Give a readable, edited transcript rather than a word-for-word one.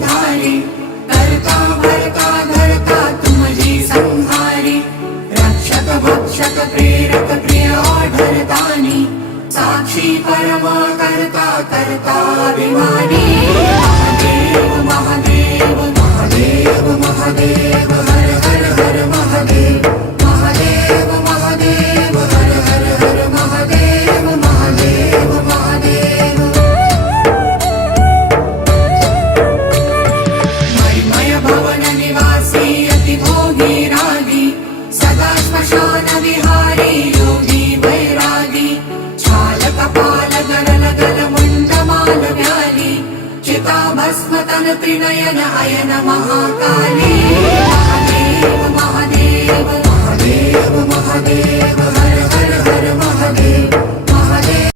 धारी, करता भरता धरता तुमजी संहारी, रक्षक भक्षक प्रेरक प्रिय आढळतानी, साक्षी परम करता करता अभिमानी। महादेव महादेव महादेव महादेव हर हर हर महादेव, महादेव महादेव हर हर हर महादेव, महादेव महादेव। मणिमय भवन निवासी अति भोगी रागी, सदा श्मशान विहारी योगी वैरागी, छाल कपाल गरल गल मुंड माल व्याली, चिता भस्म तन त्रिनयन अयन महाकाली। महादेव महादेव महादेव महादेव हर हर हर महादेव।